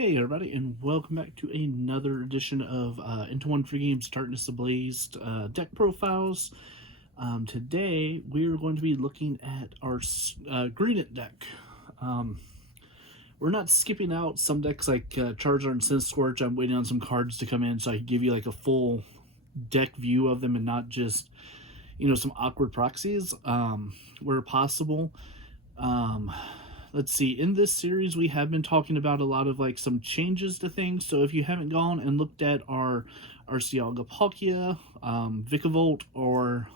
Hey everybody, and welcome back to another edition of Into One Free Games Darkness Ablaze deck profiles. Today we're going to be looking at our Greedent deck. We're not skipping out some decks like Charizard and Cinscorch. I'm waiting on some cards to come in so I can give you like a full deck view of them and not just, some awkward proxies where possible. Let's see, in this series we have been talking about a lot of like some changes to things, so if you haven't gone and looked at our Arceus Palkia, Vikavolt, or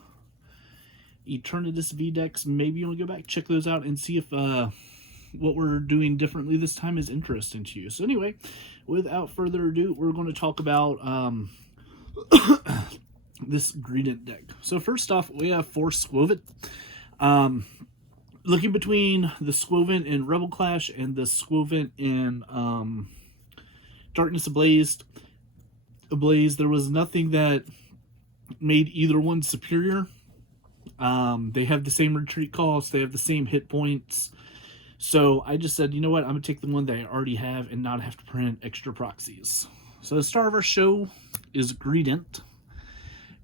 Eternatus V decks, maybe you want to go back, check those out, and see if what we're doing differently this time is interesting to you. So anyway, without further ado, we're going to talk about this Greedent deck. So first off, we have 4 Skwovet. Looking between the Skwovet in Rebel Clash and the Skwovet in Darkness Ablaze, there was nothing that made either one superior. They have the same retreat cost, they have the same hit points. So I just said, you know what, I'm going to take the one that I already have and not have to print extra proxies. So the star of our show is Greedent.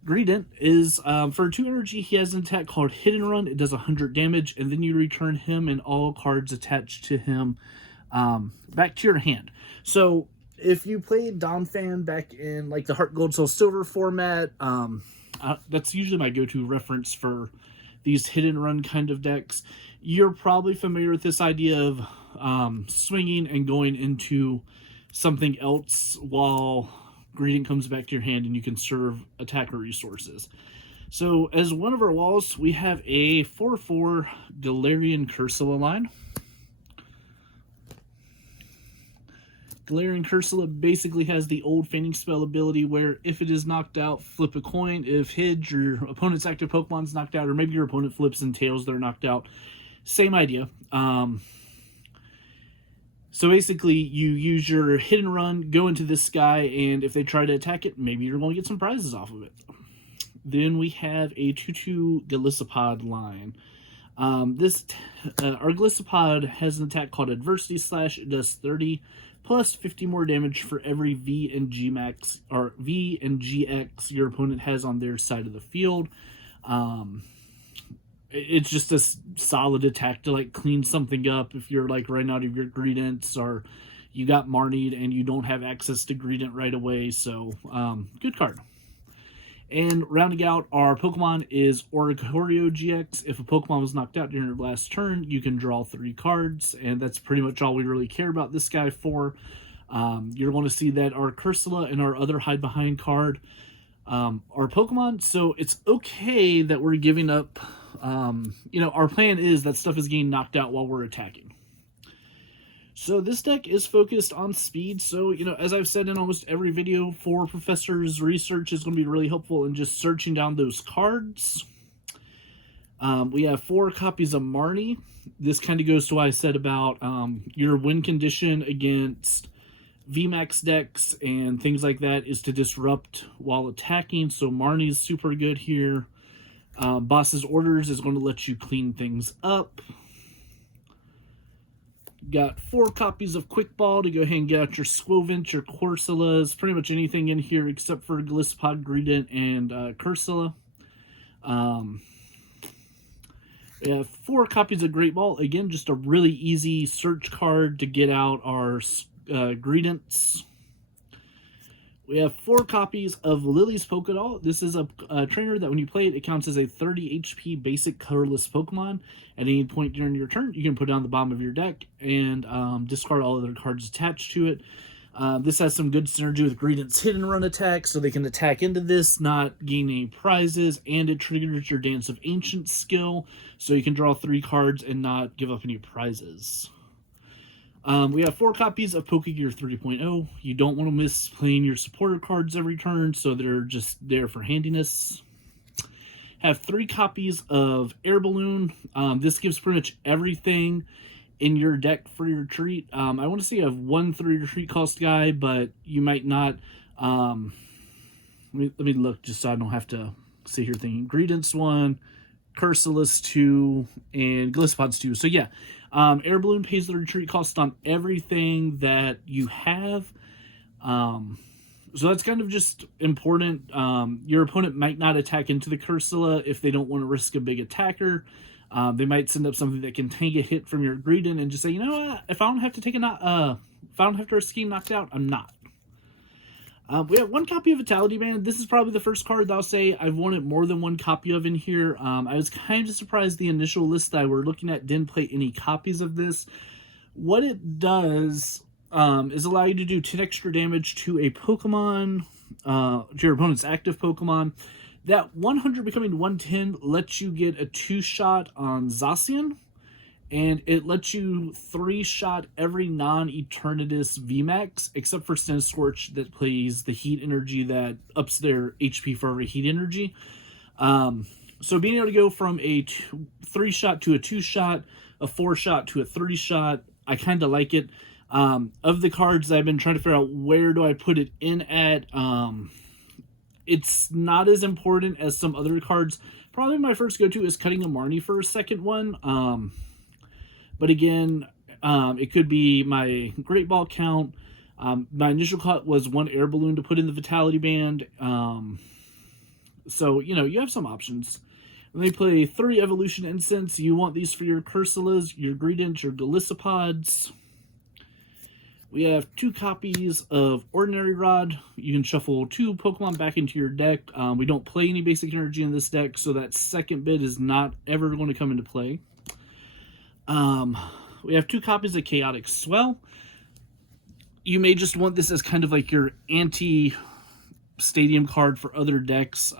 Greedent is, for 2 energy, he has an attack called Hit and Run. It does 100 damage, and then you return him and all cards attached to him back to your hand. So, if you played Donphan back in, like, the Heart Gold Soul Silver format, that's usually my go-to reference for these Hit and Run kind of decks. You're probably familiar with this idea of swinging and going into something else while Greedent comes back to your hand and you can serve attacker resources. So as one of our walls, we have a 4/4 Galarian Cursula line. Galarian Cursula basically has the old Feigning Spell ability where if it is knocked out, flip a coin. If Hidge, your opponent's active Pokemon's knocked out, or maybe your opponent flips and tails, they're knocked out. Same idea. So basically, you use your Hit and Run, go into this guy, and if they try to attack it, maybe you're going to get some prizes off of it. Then we have a 2/2 Golisopod line. Our Golisopod has an attack called Adversity Slash. It does 30 plus 50 more damage for every V and GX your opponent has on their side of the field. It's just a solid attack to like clean something up if you're like running out of your Greedents or you got Marnied and you don't have access to Greedent right away. So good card. And rounding out our Pokemon is Oricorio GX. If a Pokemon was knocked out during your last turn, you can draw 3 cards, and that's pretty much all we really care about this guy for. You're going to see that our Cursula and our other Hide Behind card are Pokemon, so it's okay that we're giving up. Our plan is that stuff is getting knocked out while we're attacking. So this deck is focused on speed. So, as I've said in almost every video, for Professor's research is going to be really helpful in just searching down those cards. We have 4 copies of Marnie. This kind of goes to what I said about your win condition against VMAX decks and things like that is to disrupt while attacking. So Marnie's super good here. Boss's Orders is going to let you clean things up. Got 4 copies of Quick Ball to go ahead and get out your Skwovet, your Corsulas, pretty much anything in here except for Golisopod, Greedent, and Cursula. We have 4 copies of Great Ball. Again, just a really easy search card to get out our Greedents. We have 4 copies of Lily's Pokédoll. This is a trainer that when you play it, it counts as a 30 HP basic colorless Pokemon. At any point during your turn, you can put it on the bottom of your deck and discard all other cards attached to it. This has some good synergy with Greedent's Hit and Run attack, so they can attack into this, not gain any prizes, and it triggers your Dance of Ancients skill, so you can draw 3 cards and not give up any prizes. We have 4 copies of Pokegear 3.0. You don't want to miss playing your supporter cards every turn, so they're just there for handiness. Have 3 copies of Air Balloon. This gives pretty much everything in your deck for your retreat. I want to say you have 1 3 retreat cost guy, but you might not. Let me look just so I don't have to sit here thinking. Greedent's 1, Cursula's 2, and Golisopod's 2. So yeah, Air Balloon pays the retreat cost on everything that you have. So that's kind of just important. Your opponent might not attack into the Cursula if they don't want to risk a big attacker. They might send up something that can tank a hit from your Greedent and just say, you know what, if I don't have to take if I don't have to risk getting knocked out, I'm not. We have one copy of Vitality Band. This is probably the first card that I'll say I've wanted more than one copy of in here. I was kind of surprised the initial list that we're looking at didn't play any copies of this. What it does is allow you to do 10 extra damage to a Pokemon, to your opponent's active Pokemon. That 100 becoming 110 lets you get a 2-shot on Zacian, and it lets you 3-shot every non-Eternatus VMAX, except for Scorch that plays the heat energy that ups their HP for every heat energy. So being able to go from a 3-shot to a 2-shot, a 4-shot to a 3-shot, I kind of like it. Of the cards I've been trying to figure out where do I put it in at, it's not as important as some other cards. Probably my first go-to is cutting a Marnie for a second one. But again, it could be my Great Ball count. My initial cut was 1 Air Balloon to put in the Vitality Band. So, you know, you have some options. When they play 3 Evolution Incense, you want these for your Cursulas, your Greedent, your Galicipods. We have 2 copies of Ordinary Rod. You can shuffle 2 Pokemon back into your deck. We don't play any basic energy in this deck, so that second bid is not ever going to come into play. We have 2 copies of Chaotic Swell. You may just want this as kind of like your anti-stadium card for other decks.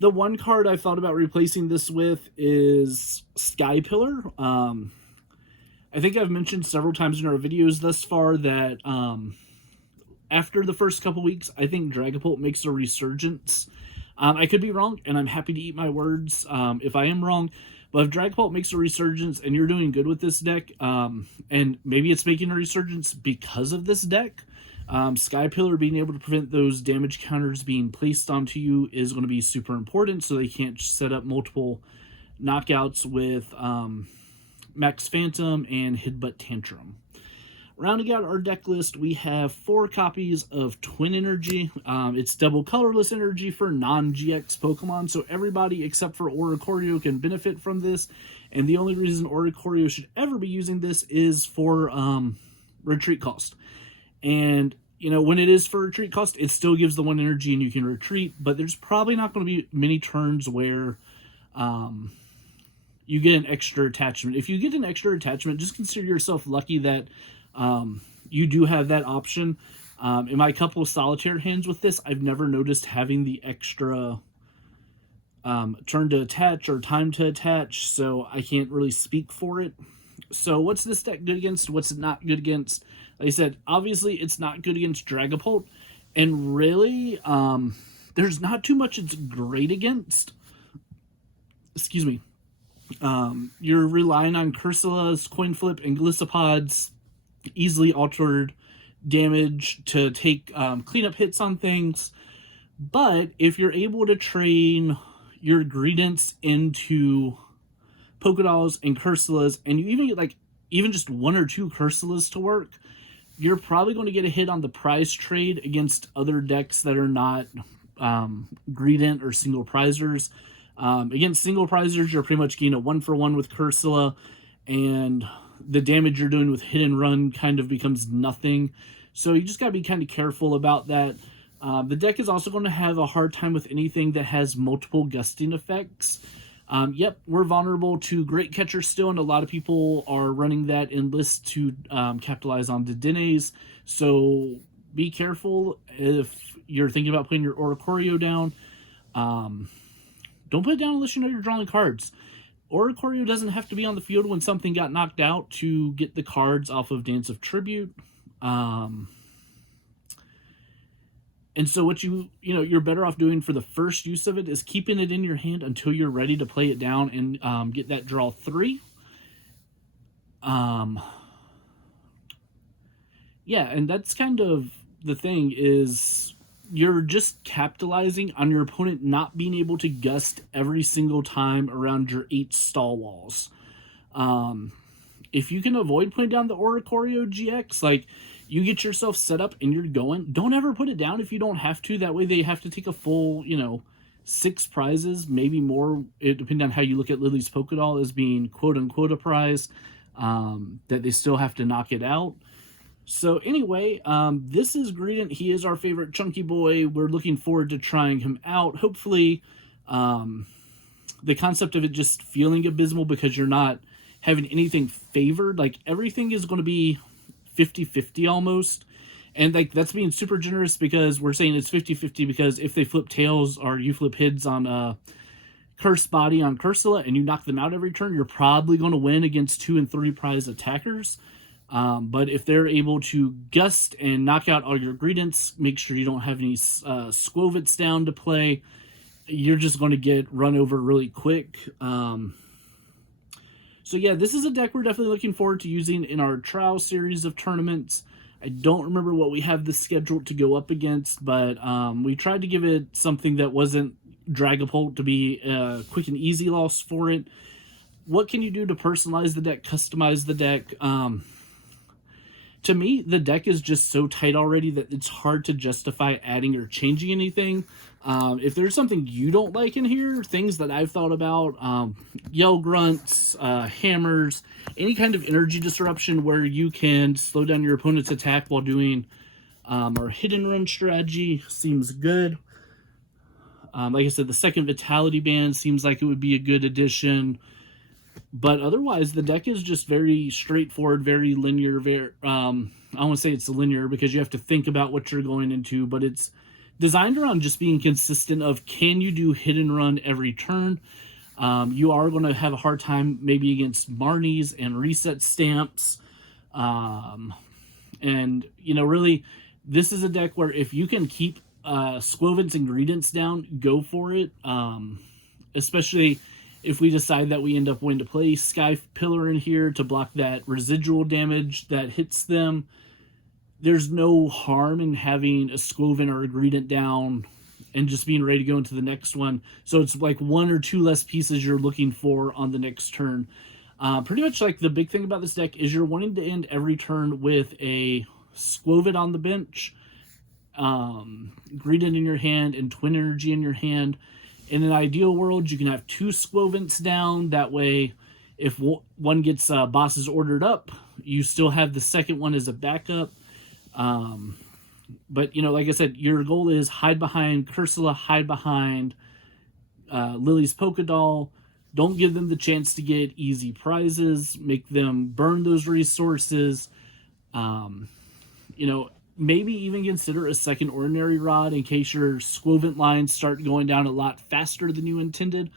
The one card I thought about replacing this with is Sky Pillar. I think I've mentioned several times in our videos thus far that after the first couple weeks, I think Dragapult makes a resurgence. I could be wrong, and I'm happy to eat my words if I am wrong. But if Dragapult makes a resurgence and you're doing good with this deck, and maybe it's making a resurgence because of this deck, Sky Pillar being able to prevent those damage counters being placed onto you is going to be super important, so they can't set up multiple knockouts with Max Phantom and Headbutt Tantrum. Rounding out our deck list, we have 4 copies of Twin Energy. It's double colorless energy for non-GX Pokemon, so everybody except for Oricorio can benefit from this, and the only reason Oricorio should ever be using this is for retreat cost. And, you know, when it is for retreat cost, it still gives the 1 energy and you can retreat, but there's probably not going to be many turns where you get an extra attachment. If you get an extra attachment, just consider yourself lucky that you do have that option. In my couple of solitaire hands with this, I've never noticed having the extra turn to attach or time to attach, so I can't really speak for it. So what's this deck good against? What's it not good against? Like I said, obviously it's not good against Dragapult, and really, there's not too much it's great against. Excuse me. You're relying on Cursulas, Coin Flip, and Galicipods, easily altered damage to take cleanup hits on things. But if you're able to train your Greedents into Pokédolls and Cursulas, and you even get like even just 1 or 2 Cursulas to work, you're probably going to get a hit on the prize trade against other decks that are not Greedent or single prizers. Against single prizers, you're pretty much getting a 1-for-1 with Cursula, and the damage you're doing with hit and run kind of becomes nothing. So you just got to be kind of careful about that. The deck is also going to have a hard time with anything that has multiple gusting effects. Yep, we're vulnerable to Great Catcher still, and a lot of people are running that in lists to capitalize on Dedennés. So be careful if you're thinking about putting your Oricorio down. Don't put it down unless you know you're drawing cards. Oricorio doesn't have to be on the field when something got knocked out to get the cards off of Dance of Tribute. And so what you're better off doing for the first use of it is keeping it in your hand until you're ready to play it down and get that draw 3. Yeah, and that's kind of the thing is you're just capitalizing on your opponent not being able to gust every single time around your 8 stall walls. if you can avoid putting down the Oricorio GX, like, you get yourself set up and you're going, don't ever put it down if you don't have to. That way they have to take a full, 6 prizes, maybe more, depending on how you look at Lily's Polka Doll as being quote-unquote a prize, that they still have to knock it out. So anyway, this is Greedent. He is our favorite chunky boy. We're looking forward to trying him out. Hopefully, the concept of it just feeling abysmal because you're not having anything favored, like everything is going to be 50-50 almost. And like that's being super generous because we're saying it's 50-50 because if they flip tails or you flip heads on Cursed Body on Cursula and you knock them out every turn, you're probably going to win against 2 and 3 prize attackers. But if they're able to gust and knock out all your Greedents, make sure you don't have any Squovits down to play, you're just going to get run over really quick. So yeah, this is a deck we're definitely looking forward to using in our trial series of tournaments. I don't remember what we have this scheduled to go up against, but we tried to give it something that wasn't Dragapult to be a quick and easy loss for it. What can you do to personalize the deck, customize the deck? To me, the deck is just so tight already that it's hard to justify adding or changing anything. If there's something you don't like in here, things that I've thought about, Yell Grunts, Hammers, any kind of energy disruption where you can slow down your opponent's attack while doing our hidden run strategy seems good. Like I said, the second Vitality Band seems like it would be a good addition. But otherwise, the deck is just very straightforward, very linear. Very, I don't want to say it's linear because you have to think about what you're going into, but it's designed around just being consistent of can you do hit and run every turn. You are going to have a hard time maybe against Marnies and reset stamps. And, really, this is a deck where if you can keep Squovins and Greedents down, go for it. Especially if we decide that we end up wanting to play Sky Pillar in here to block that residual damage that hits them, there's no harm in having a Squovin or a Greedent down and just being ready to go into the next one. So it's like 1 or 2 less pieces you're looking for on the next turn. Pretty much like the big thing about this deck is you're wanting to end every turn with a Squovin on the bench, Greedent in your hand, and Twin Energy in your hand. In an ideal world, you can have 2 Squovins down. That way, if one gets bosses ordered up, you still have the second one as a backup. But, like I said, your goal is hide behind Cursula, hide behind Lily's Polka Doll. Don't give them the chance to get easy prizes. Make them burn those resources. Maybe even consider a second Ordinary Rod in case your Squovent lines start going down a lot faster than you intended.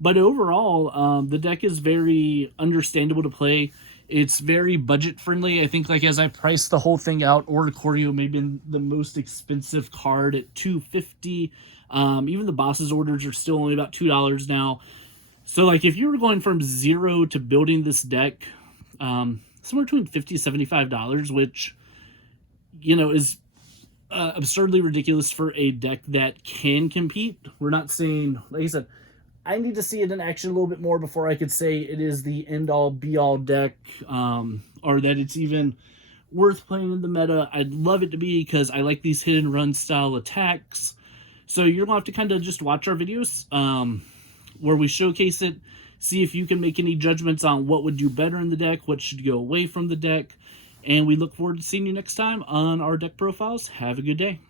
But overall, the deck is very understandable to play. It's very budget friendly. I think as I priced the whole thing out, Oricorio may have been the most expensive card at $250. Even the boss's orders are still only about $2 now. So if you were going from 0 to building this deck, somewhere between $50 $75, which is absurdly ridiculous for a deck that can compete. We're not saying, like I said, I need to see it in action a little bit more before I could say it is the end-all, be-all deck, or that it's even worth playing in the meta. I'd love it to be because I like these hit-and-run style attacks. So you're going to have to kind of just watch our videos where we showcase it, see if you can make any judgments on what would do better in the deck, what should go away from the deck. And we look forward to seeing you next time on our deck profiles. Have a good day.